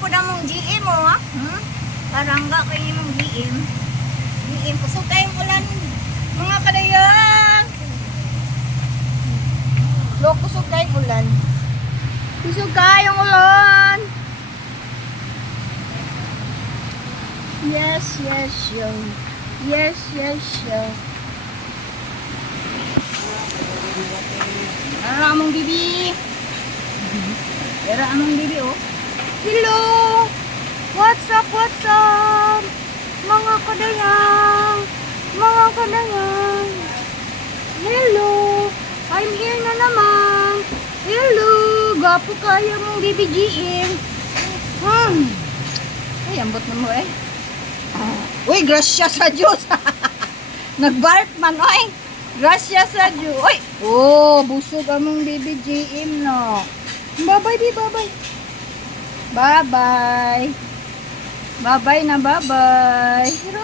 po na mong GM o ha? Parangga kayo mong GM. GM, kusog kayong ulan. Mga kadayang. Kusog kayong ulan. Kusog kayong ulan. Yes, yes, yo. Yes, yes, yo. Ara among bibi. Ara among bibi oh. Hello. What's up? What's up? Mga kadayang. Mga kadayang. Hello. I'm here na naman. Hello. Gapo kayo mong bibi GM. Ay, ambot na mo eh. Uy, grasya sa Diyos. Nagbark man, oy. Grasya sa Diyos. Uy. Oh, busog among baby GM, no. Bye-bye, di, bye-bye. Bye-bye. Bye-bye na, bye-bye. Pero,